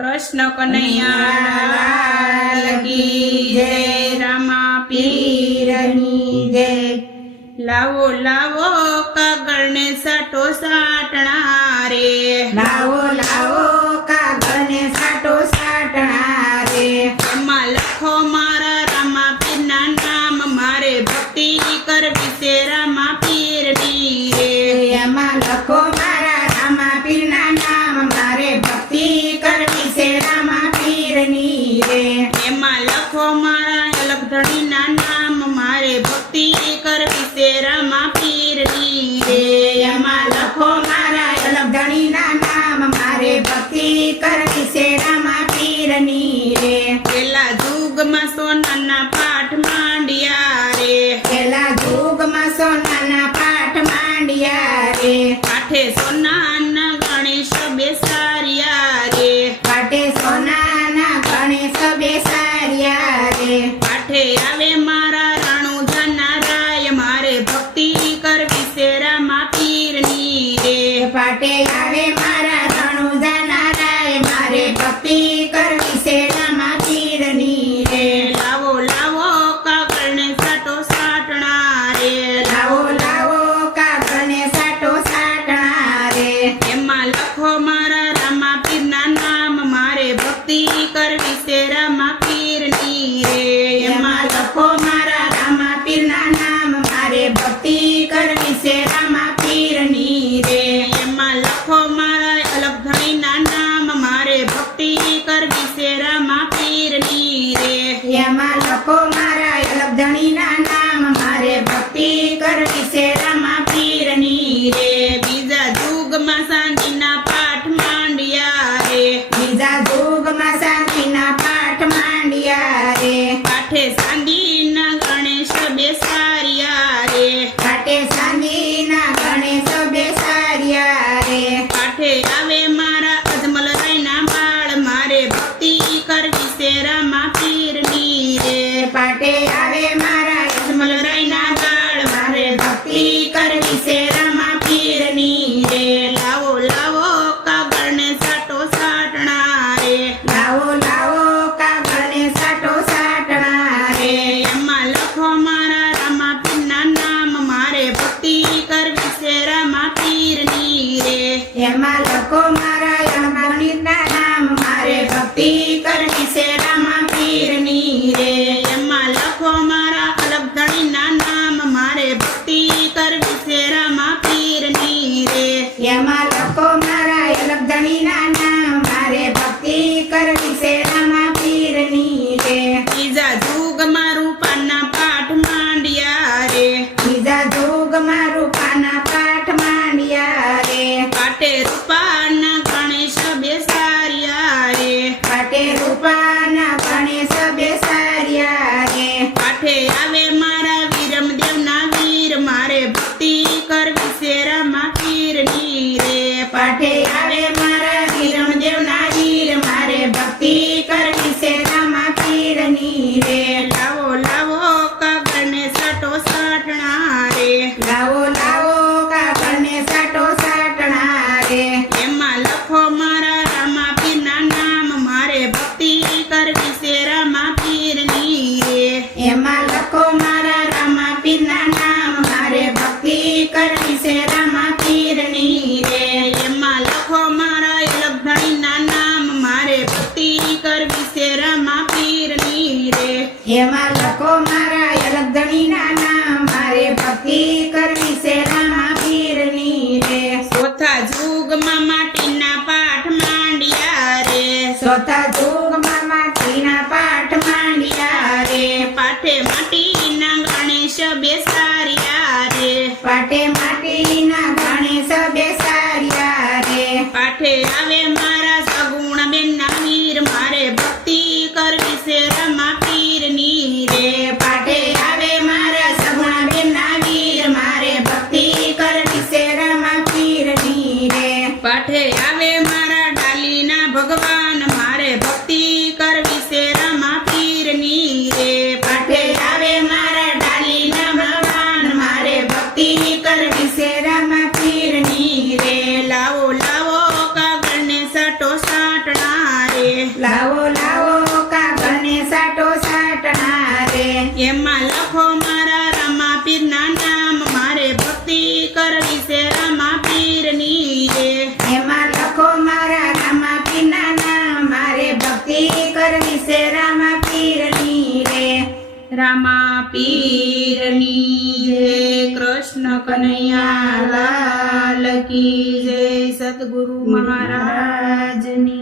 कृष्ण कन्हैया लाल की जय। रामा पीरनी जय। लावो लावो कागळ ने साटो साटणा रे। लावो लावो कागळ ने साटो साटणा रे। एमां लखो मारा रामा पीरना नाम मारे भक्ति करवी से रामा पीरनी रे। एमां लखो मारा रामा पीरना नाम मारे भक्ति करवी से रामा पीरनी रे। एमां लखो मारा अलगधणीना नाम मारे भक्ति करवी से रामा पीरनी रे। एमां लखो मारा अलगधणीना नाम मारे भक्ति करवी से रामा पीरनी रे। पेला जुगमां सोनाना पाठ मांड्या रे। पेला जुगमां सोनाना पाठ मांड्या रे। पाठे सोनाना गणेश बेसार्या रे। पाठे सोनाना गणेश बेसार्या रे। पाठे आवे मारा राणुजाना राय मारे भक्ति करवी से रामा पीरनी रे। पाटे आवे मारा रણુજાના રાય मारे भक्ति करवी से रामा पीरनी रे। लावो लावो कागळ ने साटो साटणा रे। लावो लावो कागळ ने साटो साटणा रे। एमां लखो मारा रामा पीरना नाम मारे भक्ति करवी से रामा पीरनी रे। एमां लखो मारा रामा पीरना नाम मारे भक्ति करवी से रामा पीरनी रे। एमां लखो मारा अलगधणीना नाम मारे भक्ति करवी से रामा पीरनी रे। एमां लखो मारा अलगधणीना नाम मारे भक्ति करवी से रामा पीरनी रे। बीजा जुगमां सांजीना पाठ मांड्या रे। बीजा जुगमां सांजीना पाठ मांड्या रे। पाठे सांजीना गणेश बेसार्या रे। पाटे सांजीना गणेश बेसार्या रे। पाठे आवे मारा अजमल रायना बाळ मारे भक्ति करवी से रामा पीरनी रे। पाटे आवे मारा अजमल रायना बाळ मारे भक्ति करवी से रामा पीरनी रे। लावो लावो कागळ ने साटो साटणा रे। लावो लावो कागळ ने साटो साटणा रे। एमां लखो मारा रामा पीरना नाम मारे भक्ति करवी से रामा पीरनी रे। एमां लखो मारा अलगधणीना नाम मारे भक्ति करवी से रामा पीरनी रे। एमां लखो मारा अलगधणीना नाम मारे भक्ति करवी से रामा पीरनी रे। एमां लखो मारा अलगधणीना नाम मारे भक्ति करवी से रामा पीरनी रे। बीजा जुगमां रूपाना पाठ मांड्या रे। बीजा जुगमां रूपाना पाठ मांड्या रे। पाटे रूपाना गणेश बेसार्या रे। पाटे रूपाना गणेश बेसार्या रे। पाठे आवे मारा वीरमदेवना वीर मारे भक्ति करवी से रामा पीरनी रे। पाठे आवे मारा वीरमदेवना वीर मारे भक्ति करवी से रामा पीरनी रे। लावो लावो कागळ ने साटो साटणा रे। लावो लावो कागळ ने साटो साटणा रे। एमां लखो मारा रामा पीरना नाम मारे भक्ति करवी से रामा पीरनी रे। एमां लखो मारा रामा पीरना नाम मारे भक्ति करवी से रामा पीरनी रे। एमां लखो मारा अलगधणीना नाम मारे भक्ति करवी से रामा पीरनी रे। एमां लखो मारा अलगधणीना नाम मारे भक्ति करवी से रामा पीरनी रे। ચોથા जुगमां माटीना पाठ मांड्या रे। ચોથા जुगमां माटीना पाठ मांड्या रे। पाठे माटीना गणेश बेसार्या रे। पाटे माटीना गणेश बेसार्या रे। पाठे आवे मारा सगुण बेनना वीर मारे भक्ति करवी से रामा पीरनी रे। पाटे आवे मारा सगुणा बेनना वीर मारे भक्ति करवी से रामा पीरनी रे। पाठे आवे मारा डालीना भगवान मारे भक्ति करवी से रामा पीरनी रे। पाटे आवे मारा डालीना भगवान मारे भक्ति करवी से रामा पीरनी रे। लावो लावो कागळ ने साटो साटणा रे। લાવો લાવો કાગળને સાટો સાટના રે એમાં લખો મારા રામા પીરના નામ મારે ભક્તિ કરવી છે રામા પીરની રે એમાં લખો મારા રામા પીરના નામ મારે ભક્તિ કરવી છે રામા પીરની રે રામા પીરની જય કૃષ્ણ કનૈયા લાલ કી જય સતગુરુ મહારાજની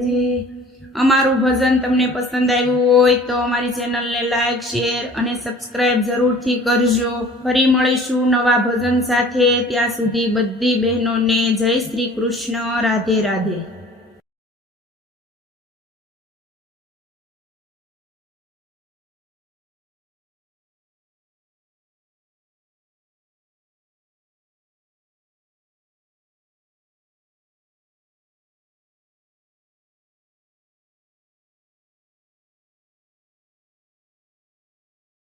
જય અમારું ભજન તમને પસંદ આવ્યું હોય તો અમારી ચેનલને લાઈક શેર અને સબસ્ક્રાઇબ જરૂરથી કરજો ફરી મળીશું નવા ભજન સાથે ત્યાં સુધી બધી બહેનોને જય શ્રી કૃષ્ણ રાધે રાધે